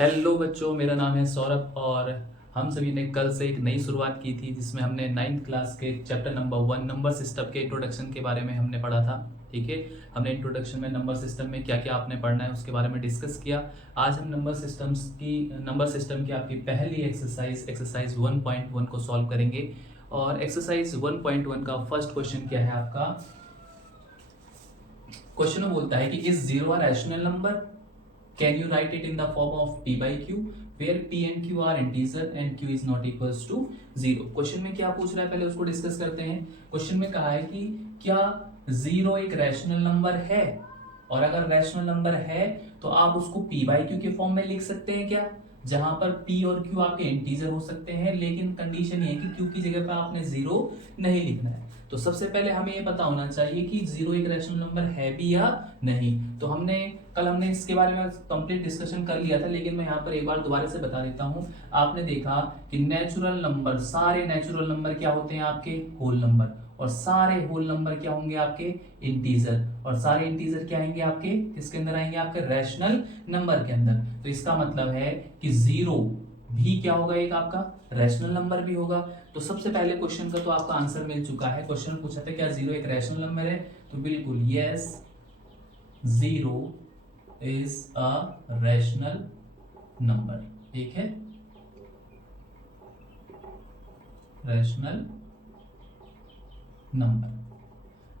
Hello बच्चों, मेरा नाम है सौरभ और हम सभी ने कल से एक नई शुरुआत की थी जिसमें हमने 9th क्लास के चैप्टर नंबर 1 नंबर सिस्टम के इंट्रोडक्शन के बारे में हमने पढ़ा था। ठीक है, हमने इंट्रोडक्शन में नंबर सिस्टम में क्या क्या आपने पढ़ना है उसके बारे में डिस्कस किया। आज हम नंबर सिस्टम की आपकी पहली एक्सरसाइज 1.1 को सॉल्व करेंगे। और एक्सरसाइज 1.1 का फर्स्ट क्वेश्चन क्या है आपका। क्वेश्चन में बोलता है कि is zero a rational number, can you write it in the form of p by q where p and q are integer and q is not equals to 0। Question में क्या पूछ रहा है पहले उसको डिस्कस करते हैं। क्वेश्चन में कहा है कि क्या जीरो एक रैशनल नंबर है, और अगर रैशनल नंबर है तो आप उसको p by q के फॉर्म में लिख सकते हैं क्या, जहां पर p और q आपके इंटीजर हो सकते हैं, लेकिन कंडीशन ये है कि q की जगह पर आपने जीरो नहीं लिखना है। तो सबसे पहले हमें ये पता होना चाहिए कि जीरो एक रैशनल नंबर है भी या नहीं। तो कल हमने इसके बारे में कंप्लीट डिस्कशन कर लिया था, लेकिन मैं यहाँ पर एक बार दोबारा से बता देता हूँ। आपने देखा कि नेचुरल नंबर, सारे नेचुरल नंबर क्या होते हैं आपके होल नंबर, और सारे होल नंबर क्या होंगे आपके इंटीजर, और सारे इंटीजर क्या आएंगे आपके किसके अंदर आएंगे आपके रैशनल नंबर के अंदर। तो इसका मतलब है कि जीरो भी क्या होगा, एक आपका रैशनल नंबर भी होगा। तो सबसे पहले क्वेश्चन का तो आपका आंसर मिल चुका है। क्वेश्चन पूछा था क्या जीरो एक रैशनल नंबर है, तो बिल्कुल yes, zero is a rational number. ठीक है, रैशनल नंबर।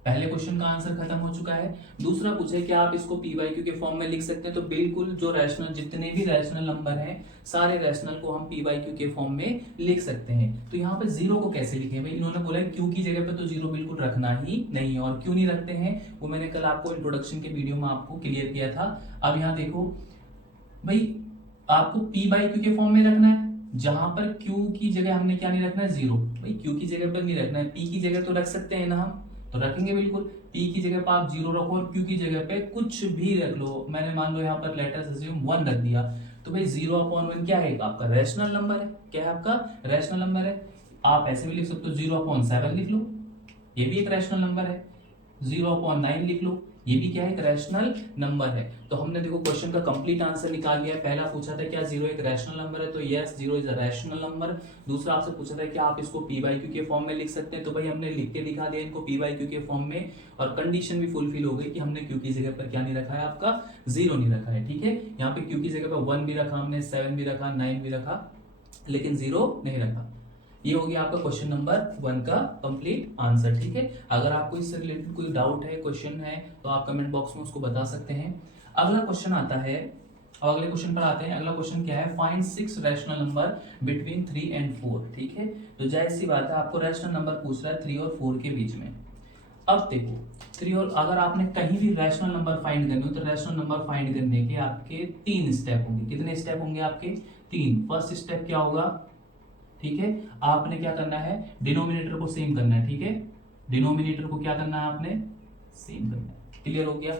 पहले क्वेश्चन का आंसर खत्म हो चुका है। दूसरा पूछे कि आप इसको पी बाई क्यू के फॉर्म में लिख सकते हैं, तो बिल्कुल जो रैशनल जितने भी रैशनल नंबर हैं सारे रैशनल को हम पी बाई क्यू के फॉर्म में लिख सकते हैं। तो यहाँ पे जीरो को कैसे लिखें भाई, इन्होंने बोला क्यू की जगह पे तो जीरो बिल्कुल रखना ही नहीं है। और क्यों नहीं रखते हैं वो मैंने कल आपको इंट्रोडक्शन के वीडियो में आपको क्लियर किया था। अब यहाँ देखो भाई, आपको पी बाई क्यू के फॉर्म में रखना है, जहां पर क्यू की जगह हमने क्या नहीं रखना है, जीरो। भाई क्यू की जगह पर नहीं रखना है, पी की जगह तो रख सकते हैं ना हम, तो रखेंगे बिल्कुल। पी की जगह पर आप जीरो रखो और क्यू की जगह पे कुछ भी रख लो। मैंने मान लो यहाँ पर लेटर अज्यूम 1 रख दिया, तो भाई 0/1 क्या है, आपका रैशनल नंबर है। क्या है आपका रैशनल नंबर है। आप ऐसे भी लिख सकते हो 0/7 लिख लो, ये भी एक रैशनल नंबर है। 0/9 लिख लो, ये भी क्या है, एक रैशनल नंबर है। तो हमने देखो क्वेश्चन का कंप्लीट आंसर निकाल लिया। पहला पूछा था क्या जीरो एक रैशनल नंबर है, तो yes zero is a rational number. दूसरा आपसे पूछा था कि आप इसको पी बाई क्यू के फॉर्म में लिख सकते हैं, तो भाई हमने लिख के दिखा दिया इनको पी बाई क्यू के फॉर्म में। और कंडीशन भी फुलफिल हो गई कि हमने क्यू की जगह पर क्या नहीं रखा है, आपका जीरो नहीं रखा है। ठीक है, यहाँ पे क्यू की जगह पर 1 भी रखा हमने, 7 भी रखा, 9 भी रखा, लेकिन जीरो नहीं रखा। ये हो गया आपका क्वेश्चन नंबर 1 का कंप्लीट आंसर। ठीक है, अगर आपको इससे रिलेटेड कोई डाउट है, क्वेश्चन है, तो आप कमेंट बॉक्स में उसको बता सकते हैं। अगला क्वेश्चन आता है, अब अगले क्वेश्चन पर आते हैं। अगला क्वेश्चन क्या है, find 6 rational number between 3 and 4। ठीक है, तो जाहिर सी बात है आपको रैशनल नंबर पूछ रहा है 3 और 4 के बीच में। अब देखो 3 और अगर आपने कहीं भी रैशनल नंबर फाइंड करने हो, तो रैशनल नंबर फाइंड करने के आपके 3 स्टेप होंगे। कितने स्टेप होंगे आपके, 3। फर्स्ट स्टेप क्या होगा, ठीक है, आपने क्या करना है, डिनोमिनेटर को सेम करना है। ठीक है, डिनोमिनेटर को क्या करना है, आपने सेम करना है। क्लियर हो गया।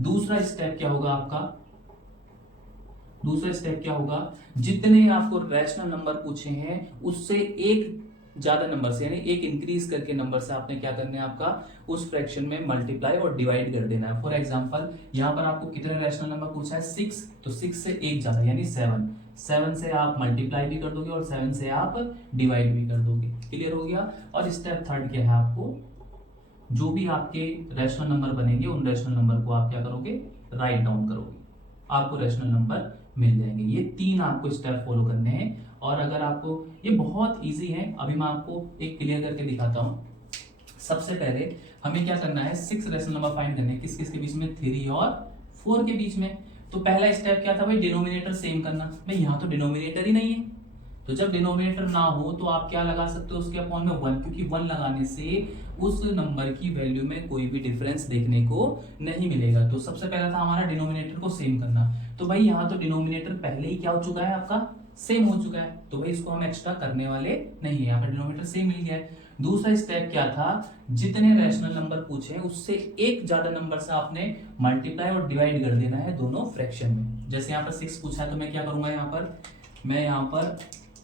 दूसरा स्टेप क्या होगा आपका, दूसरा स्टेप क्या होगा, जितने आपको रैशनल नंबर पूछे हैं उससे एक ज्यादा नंबर से, यानी एक इंक्रीज करके नंबर से आपने क्या करना है, आपका उस फ्रैक्शन में मल्टीप्लाई और डिवाइड कर देना है। फॉर एग्जांपल यहाँ पर आपको कितने रैशनल नंबर पूछा है, 6, तो 6 से एक ज्यादा यानी 7, 7 से आप मल्टीप्लाई भी कर दोगे और 7 से आप डिवाइड भी कर दोगे। क्लियर हो गया। और स्टेप थर्ड क्या है, आपको जो भी आपके रैशनल नंबर बनेंगे उन रैशनल नंबर को आप क्या करोगे, राइट डाउन करोगे, आपको रैशनल नंबर मिल जाएंगे। ये 3 आपको स्टेप फॉलो करने हैं। और अगर आपको ये बहुत इजी है, अभी मैं आपको एक क्लियर करके दिखाता हूं। सबसे पहले हमें क्या करना है, 6 रैशनल नंबर फाइंड करने हैं। किस किस के बीच में, 3 और 4 के बीच में। तो पहला स्टेप क्या था भाई, डिनोमिनेटर सेम करना। भाई यहाँ तो डिनोमिनेटर ही नहीं है, तो जब डिनोमिनेटर ना हो तो आप क्या लगा सकते हो उसके अपॉन में 1, क्योंकि 1 लगाने से उस नंबर की वैल्यू में कोई भी डिफरेंस देखने को नहीं मिलेगा। तो सबसे पहला था हमारा डिनोमिनेटर को सेम करना। तो भाई यहाँ तो डिनोमिनेटर पहले ही क्या हो चुका है, आपका सेम हो चुका है, तो भाई इसको हम एक्स्ट्रा करने वाले नहीं है, यहाँ पर डिनोमिनेटर सेम मिल गया है। दूसरा स्टेप क्या था, जितने रैशनल नंबर पूछे उससे एक ज्यादा नंबर से आपने मल्टीप्लाई और डिवाइड कर देना है दोनों फ्रैक्शन में। जैसे यहाँ पर 6 पूछा है, तो मैं क्या करूंगा, मैं यहाँ पर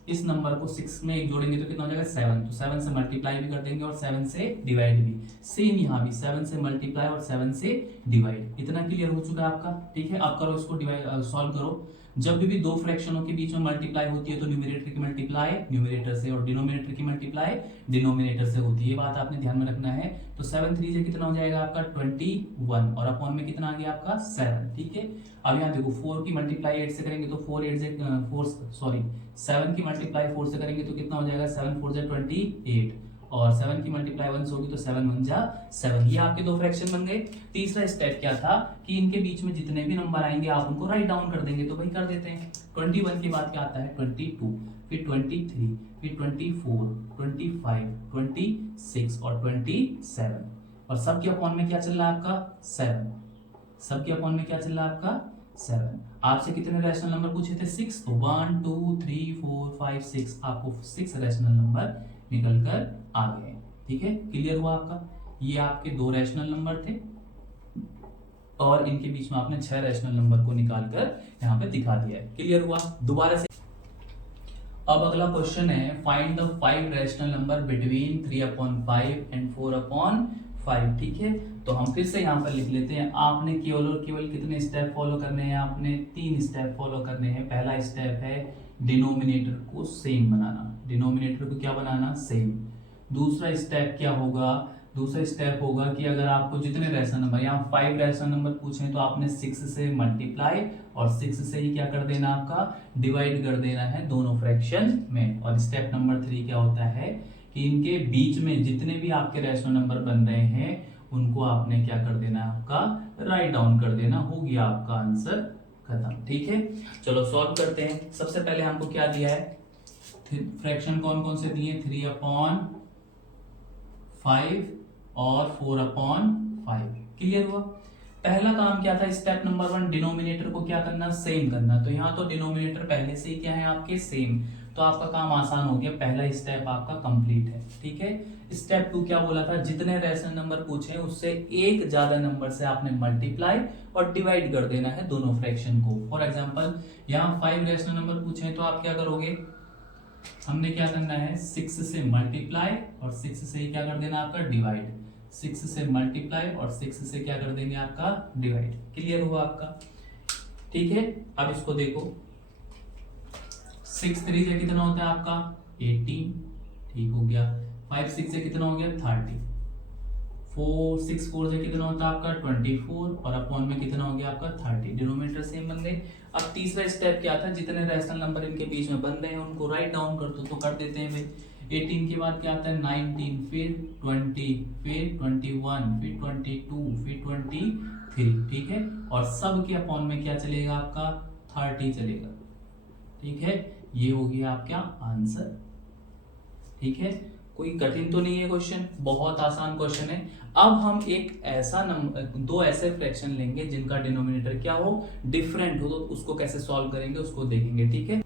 इस नंबर को 6 में एक जोड़ेंगे तो कितना हो जाएगा, 7, तो 7 से मल्टीप्लाई भी कर देंगे और 7 से डिवाइड भी। सेम यहाँ भी 7 से मल्टीप्लाई और 7 से डिवाइड। इतना क्लियर हो चुका है आपका। ठीक है, आप करो इसको, डिवाइड सॉल्व करो। जब भी दो फ्रैक्शनों के बीच में मल्टीप्लाई होती है तो न्यूमरेटर की मल्टीप्लाई न्यूमरेटर से और डिनोमिनेटर की मल्टीप्लाई डिनोमिनेटर से होती है, ये बात आपने ध्यान में रखना है। तो 7 3 से कितना हो जाएगा आपका 21 और अपॉन में कितना आ गया आपका 7, ठीक है। अब यहाँ देखो 4 की मल्टीप्लाई 8 से करेंगे तो 7 की मल्टीप्लाई 4 से करेंगे तो कितना हो जाएगा 7 4 जा 28 और 7 की मल्टीप्लाई 1 से होगी तो 7 1 जा 7। ये आपके दो फ्रैक्शन बन गए। तीसरा स्टेप क्या था कि इनके बीच में जितने भी नंबर आएंगे आप उनको राइट डाउन कर देंगे, तो वही कर देते हैं। 21 के बाद क्या आता है 22, फिर 23, फिर 24, 25, 26 और 27 और सबके अपॉन में क्या चल रहा है आपका 7। सबके अपॉन में क्या चल रहा है आपका 7। आपसे कितने रैशनल नंबर पूछे थे 6, तो 1 2 3 4 5 6 आपको 6 रैशनल नंबर निकल कर आ गए, ठीक है। क्लियर हुआ आपका? ये आपके दो रैशनल नंबर थे और इनके बीच में आपने 6 रैशनल नंबर को निकालकर यहाँ पे दिखा दिया है। क्लियर हुआ? दोबारा से अब अगला क्वेश्चन है find the 5 rational number between 3/5 and 4/5, ठीक है। तो हम फिर से यहाँ पर लिख लेते हैं। आपने केवल और केवल कितने स्टेप फॉलो करने हैं? आपने 3 स्टेप फॉलो करने हैं। पहला स्टेप है डिनोमिनेटर को सेम बनाना। डिनोमिनेटर को क्या बनाना? सेम। दूसरा स्टेप क्या होगा? दूसरा स्टेप होगा कि अगर आपको जितने रैशनल नंबर, यहाँ 5 रैशनल नंबर पूछे तो आपने 6 से मल्टीप्लाई और 6 से ही क्या कर देना आपका डिवाइड कर देना है दोनों फ्रैक्शन में। और स्टेप नंबर 3 क्या होता है कि इनके बीच में जितने भी आपके रैशनल नंबर बन रहे हैं उनको आपने क्या कर देना है आपका राइट डाउन कर देना। हो गया आपका आंसर खत्म, ठीक है। चलो सॉल्व करते हैं। सबसे पहले हमको क्या दिया है? फ्रैक्शन कौन कौन से दिए? 3/5 और 4/5। क्लियर हुआ? पहला काम क्या था? स्टेप नंबर 1 डिनोमिनेटर को क्या करना? सेम करना। तो यहाँ तो डिनोमिनेटर पहले से ही क्या है आपके सेम, तो आपका काम आसान हो गया। पहला स्टेप आपका कंप्लीट है, ठीक है। स्टेप 2 क्या बोला था? जितने रैशनल नंबर पूछे उससे एक ज्यादा नंबर से आपने मल्टीप्लाई और डिवाइड कर देना है दोनों फ्रैक्शन को। फॉर एग्जांपल यहाँ 5 रैशनल नंबर पूछे तो आप क्या करोगे? हमने क्या करना है 6 से मल्टीप्लाई और 6 से ही क्या कर देना आपका डिवाइड। 6 से मल्टीप्लाई और 6 से क्या कर देंगे आपका डिवाइड। क्लियर हुआ आपका? ठीक है। अब इसको देखो 6 3 से कितना होता है आपका 18, ठीक हो गया। 5 6 से कितना हो गया 30, 4 6 4 से कितना होता है आपका 24 और अपॉन में कितना हो गया आपका 30। डिनोमिनेटर सेम बन गए। अब तीसरा स्टेप क्या था? जितने रैशनल नंबर इनके बीच में बन रहे हैं उनको राइट डाउन कर दो, तो कर देते हैं भाई। 18 के बाद क्या आता है 19, फिर 20, फिर 21, फिर 22, फिर 23, ठीक है। और सब के अपॉन में क्या चलेगा आपका 30 चलेगा, ठीक है। ये हो गया आपका आंसर, ठीक है। कोई कठिन तो नहीं है क्वेश्चन, बहुत आसान क्वेश्चन है। अब हम एक ऐसा नंबर, दो ऐसे फ्रैक्शन लेंगे जिनका डिनोमिनेटर क्या हो डिफरेंट हो, तो उसको कैसे सॉल्व करेंगे उसको देखेंगे, ठीक है।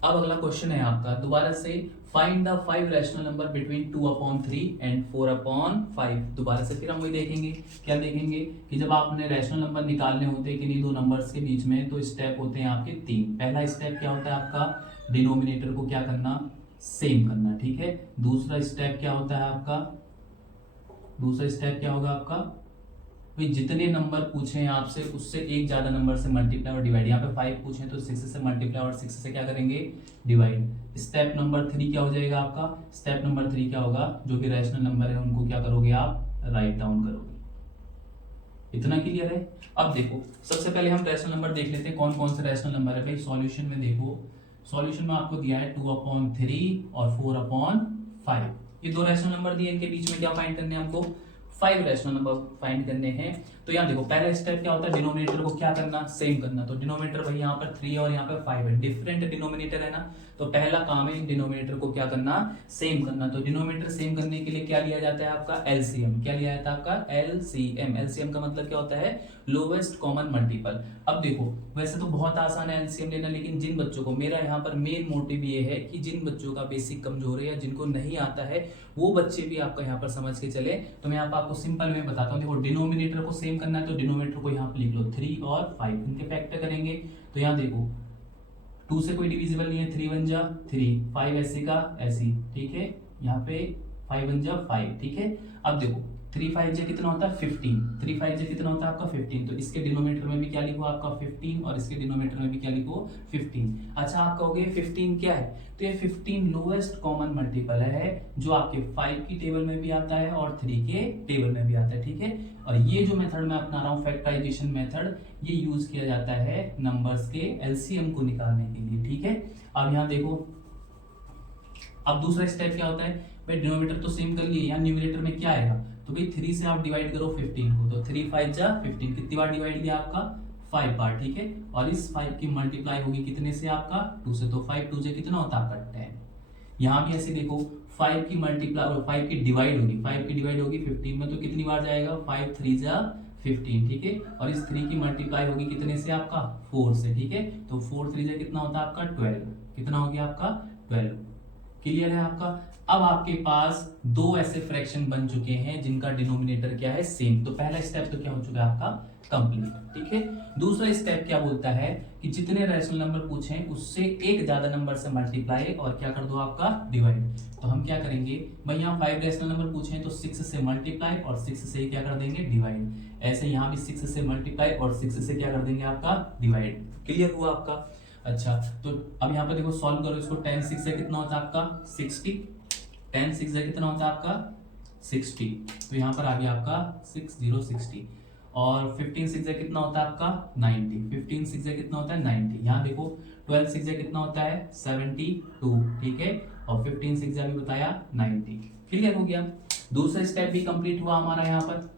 अब अगला क्वेश्चन है आपका दोबारा से find the 5 rational number between 2/3 and 4/5। दोबारा से फिर हम वही देखेंगे। क्या देखेंगे कि जब आपने रैशनल नंबर निकालने होते हैं किन्हीं दो नंबर्स के बीच में, तो स्टेप होते हैं आपके 3। पहला स्टेप क्या होता है आपका डिनोमिनेटर को क्या करना सेम करना, ठीक है। दूसरा स्टेप क्या होता है आपका, दूसरा स्टेप क्या होगा आपका भाई जितने नंबर पूछे हैं आपसे उससे एक ज्यादा नंबर से मल्टीप्लाई और डिवाइड। यहाँ पे 5 पूछे तो 6 से मल्टीप्लाई और 6 से क्या करेंगे डिवाइड। स्टेप नंबर 3 क्या हो जाएगा आपका? स्टेप नंबर 3 क्या होगा? जो भी रैशनल नंबर है उनको क्या करोगे आप राइट डाउन करोगे। इतना क्लियर है? अब देखो सबसे पहले हम रैशनल नंबर देख लेते हैं कौन कौन से रैशनल नंबर है भाई। सॉल्यूशन में देखो, सॉल्यूशन में आपको दिया है 2/3 और 4/5। ये दो रैशनल नंबर दिए, इनके बीच में क्या फाइंड करने हैं हमको 5 रैशनल नंबर फाइंड करने हैं। तो यहाँ देखो पहला स्टेप क्या होता है डिनोमिनेटर को क्या करना सेम करना। तो डिनोमिनेटर भाई यहाँ पर 3 और यहाँ पर 5 है, डिफरेंट डिनोमिनेटर है ना। तो पहला काम है डिनोमिनेटर को क्या करना सेम करना। तो डिनोमिनेटर सेम करने के लिए क्या लिया जाता है आपका एलसीएम। क्या लिया जाता है आपका एलसीएम। एलसीएम का मतलब क्या होता है लोवेस्ट कॉमन मल्टीपल। अब देखो वैसे तो बहुत आसान है एलसीएम लेना, लेकिन जिन बच्चों को, मेरा यहाँ पर मेन मोटिव ये है कि जिन बच्चों का बेसिक कमजोर है या जिनको नहीं आता है वो बच्चे भी आपका यहाँ पर समझ के चले। तो मैं यहाँ पर आपको सिंपल में बताता हूँ। देखो डिनोमिनेटर को सेम करना है तो डिनोमिनेटर को यहाँ पे लिख लो 3 और 5, इनके फैक्टर करेंगे। तो यहाँ देखो 2 से कोई डिविजिबल नहीं है, 3 1 जा 3, 5 ऐसे का ऐसी, ठीक है। यहाँ पे 5 1 जा 5, ठीक है। अब देखो 3 5 जे कितना होता है 15, 3 5 जे कितना होता है आपका 15, तो इसके डिनोमिनेटर में भी क्या लिखो आपका 15 और इसके डिनोमिनेटर में भी क्या लिखो 15। अच्छा आप कहोगे 15 क्या है, तो ये 15 लोएस्ट कॉमन मल्टीपल है जो आपके 5 की टेबल में भी आता है और 3 के टेबल में भी आता है, ठीक है। और ये जो मेथड मैं अपना रहा हूँ फैक्टराइजेशन मेथड, ये यूज किया जाता है नंबर्स के एलसीएम को निकालने के लिए, ठीक है। अब यहाँ देखो, अब दूसरा स्टेप क्या होता है भाई, डिनोमिनेटर तो सेम कर लिए, यहाँ न्यूमरेटर में क्या आएगा, तो भाई 3 से आप डिवाइड करो 15 को, तो 3 5 जा 15, कितनी बार डिवाइड किया आपका 5 बार, ठीक है। और इस 5 की मल्टीप्लाई होगी कितने से आपका 2 से, तो 5 2 से कितना होता है आपका 10। यहाँ भी ऐसे देखो 5 की मल्टीप्लाई और 5 की डिवाइड होगी, 5 की डिवाइड होगी 15 में, तो कितनी बार जाएगा 5 3 जा 15, ठीक है। और इस 3 की मल्टीप्लाई होगी कितने से आपका 4 से, ठीक है। तो 4 3 जा कितना होता है आपका 12, कितना हो गया आपका 12। क्लियर है आपका। अब आपके पास दो ऐसे फ्रैक्शन बन चुके हैं जिनका डिनोमिनेटर क्या है सेम, तो पहला स्टेप तो क्या हो चुका है आपका कंप्लीट, ठीक है। दूसरा स्टेप क्या बोलता है कि जितने रैशनल नंबर पूछे उससे एक ज्यादा नंबर से मल्टीप्लाई और क्या कर दो आपका डिवाइड। तो हम क्या करेंगे भाई, यहाँ 5 रैशनल नंबर पूछे तो 6 से मल्टीप्लाई और 6 से क्या कर देंगे डिवाइड, ऐसे यहाँ भी 6 से मल्टीप्लाई और 6 से क्या कर देंगे आपका डिवाइड। क्लियर हुआ आपका। अच्छा तो अब यहाँ पर देखो सॉल्व करो इसको, 10 6 से कितना होता है आपका 60, 10 6 से कितना होता है आपका 60, तो यहाँ पर आ गया आपका 60 और 15 6 से कितना होता है आपका 90, 15 6 से कितना होता है 90। यहाँ देखो 12 6 से कितना होता है 72, ठीक है, और 15 6 से अभी बताया 90। क्लियर हो गया। दूसरा स्टेप भी कंप्लीट हुआ हमारा यहाँ पर।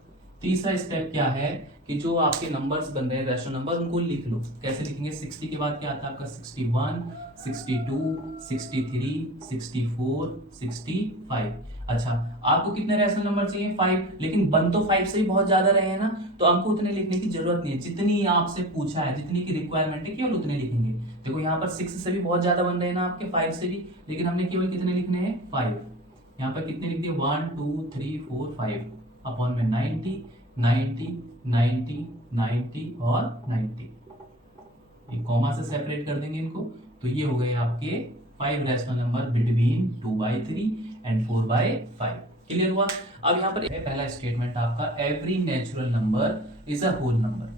तीसरा स्टेप क्या है कि जो आपके नंबर्स बन रहे हैं रैशनल नंबर उनको लिख लो। कैसे लिखेंगे, 60 के बाद क्या आता है आपका 61 62 63 64 65। अच्छा आपको कितने रैशनल नंबर चाहिए 5, लेकिन बन तो 5 से ही बहुत ज्यादा रहे हैं ना, तो हमको उतने लिखने की जरूरत नहीं है, जितनी आपसे पूछा है जितनी की रिक्वायरमेंट है केवल उतने लिखेंगे। देखो यहाँ पर 6 से भी बहुत ज्यादा बन रहे हैं ना आपके 5 से भी, लेकिन हमने केवल कितने लिखने हैं 5। यहाँ पर कितने लिख दिए 1 2 3 4 5 अपॉन में 90 90 90 90 और 90, एक कॉमा से सेपरेट कर देंगे इनको, तो ये हो गए आपके 5 rational number between 2/3 and 4/5। Clear हुआ। अब यहाँ पर पहला स्टेटमेंट आपका, every natural number is a whole number.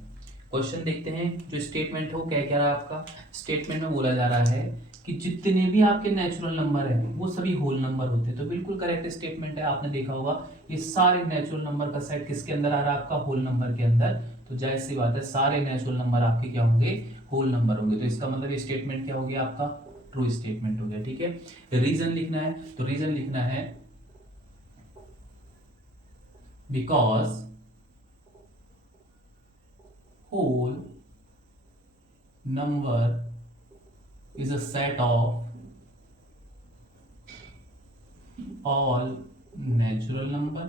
Question देखते हैं, जो स्टेटमेंट है वो क्या कह रहा है आपका। स्टेटमेंट में बोला जा रहा है कि जितने भी आपके नेचुरल नंबर है वो सभी होल नंबर होते हैं, तो बिल्कुल करेक्ट स्टेटमेंट है। आपने देखा होगा ये सारे नेचुरल नंबर का सेट किसके अंदर आ रहा है आपका होल नंबर के अंदर, तो जाहिर सी बात है सारे नेचुरल नंबर आपके क्या होंगे होल नंबर होंगे, तो इसका मतलब ये स्टेटमेंट क्या हो गया आपका ट्रू स्टेटमेंट हो गया, ठीक है। रीजन लिखना है, तो रीजन लिखना है because whole number is a set of all natural number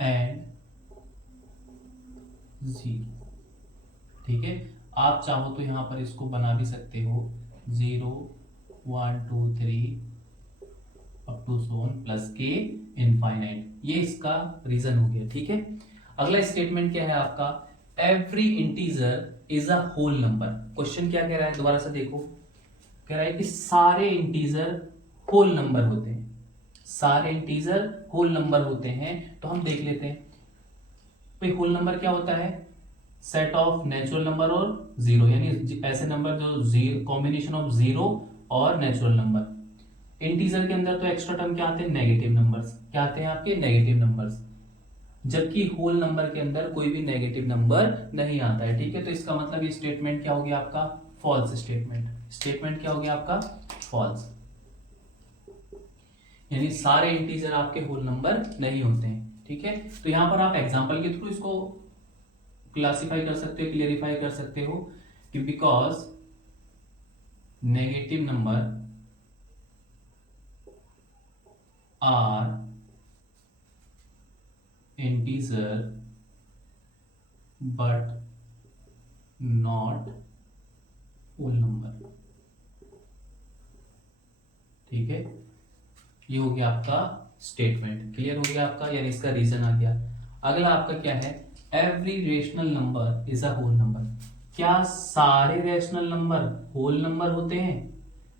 and zero, ठीक है। आप चाहो तो यहां पर इसको बना भी सकते हो 0 1 2 3 अप टू सोन प्लस के इनफाइनाइट, ये इसका रीजन हो गया, ठीक है। अगला स्टेटमेंट क्या है आपका, every integer is a whole number. Question क्या कह रहा है दोबारा से देखो, कह रहा है कि सारे इंटीजर होल नंबर होते हैं, सारे इंटीजर होल नंबर होते हैं। तो हम देख लेते हैं भाई होल नंबर क्या होता है, सेट ऑफ नेचुरल नंबर और जीरो, यानी ऐसे नंबर जो जीरो कॉम्बिनेशन ऑफ जीरो और नेचुरल नंबर। इंटीजर के अंदर तो एक्स्ट्रा टर्म क्या आते हैं नेगेटिव नंबर्स, क्या आते हैं आपके नेगेटिव नंबर्स, जबकि होल नंबर के अंदर कोई भी नेगेटिव नंबर नहीं आता है, ठीक है। तो इसका मतलब ये स्टेटमेंट क्या हो गया आपका फॉल्स स्टेटमेंट, स्टेटमेंट क्या हो गया आपका फॉल्स, यानी सारे इंटीजर आपके होल नंबर नहीं होते हैं, ठीक है। तो यहां पर आप एग्जांपल के थ्रू इसको क्लासिफाई कर सकते हो, क्लियरिफाई कर सकते हो कि because negative number are integer but not whole number, ठीक है। ये हो गया आपका स्टेटमेंट, क्लियर हो गया आपका, यानी इसका रीजन आ गया। अगला आपका क्या है, every rational number is a whole number. क्या सारे रेशनल नंबर होल नंबर होते हैं,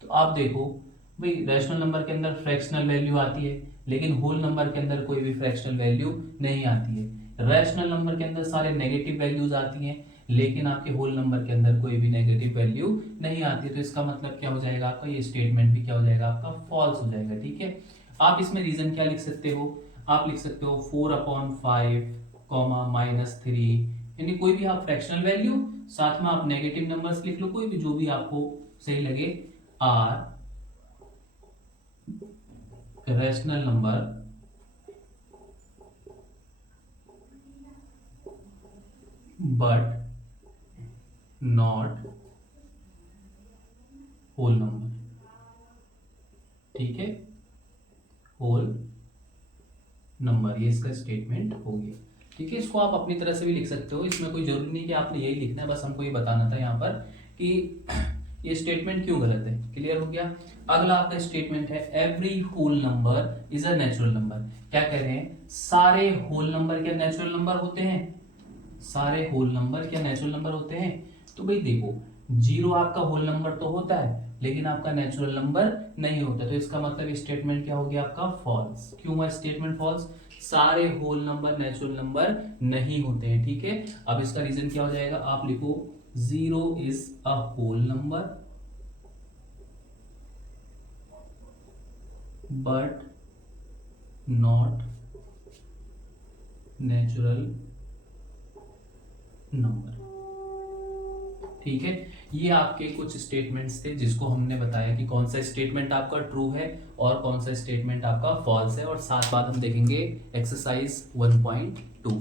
तो आप देखो भाई रैशनल नंबर के अंदर फ्रैक्शनल वैल्यू आती है, लेकिन होल नंबर के अंदर कोई भी फ्रैक्शनल वैल्यू नहीं आती है। रैशनल नंबर के अंदर सारे नेगेटिव वैल्यूज आती हैं, लेकिन आपके होल नंबर के अंदर कोई भी नेगेटिव वैल्यू नहीं आती है। तो इसका मतलब क्या हो जाएगा आपका, ये स्टेटमेंट भी क्या हो जाएगा आपका, फॉल्स हो जाएगा। ठीक है, आप इसमें रीजन क्या लिख सकते हो, आप लिख सकते हो 4/5 -3, यानी कोई भी आप फ्रैक्शनल वैल्यू, साथ में आप नेगेटिव नंबर्स लिख लो, कोई भी जो भी आपको सही लगे, are rational number but not whole number. ठीक है, होल नंबर, ये इसका स्टेटमेंट हो गया। ठीक है, इसको आप अपनी तरह से भी लिख सकते हो, इसमें कोई जरूरी नहीं कि आपने यही लिखना है, बस हमको ये बताना था यहाँ पर कि ये स्टेटमेंट क्यों गलत है। क्लियर हो गया। अगला आपका स्टेटमेंट है every whole number is a natural number. क्या कह रहे हैं, सारे होल नंबर क्या नेचुरल नंबर होते हैं, सारे होल नंबर क्या नेचुरल नंबर होते हैं। तो भाई देखो, 0 आपका होल नंबर तो होता है, लेकिन आपका नेचुरल नंबर नहीं होता। तो इसका मतलब स्टेटमेंट क्या हो गया आपका, फॉल्स। क्यों है स्टेटमेंट फॉल्स, सारे होल नंबर नेचुरल नंबर नहीं होते हैं। ठीक है, अब इसका रीजन क्या हो जाएगा, आप लिखो 0 is a whole number but not natural number. ठीक है, ये आपके कुछ स्टेटमेंट्स थे जिसको हमने बताया कि कौन सा स्टेटमेंट आपका ट्रू है और कौन सा स्टेटमेंट आपका फॉल्स है, और साथ बाद हम देखेंगे एक्सरसाइज 1.2।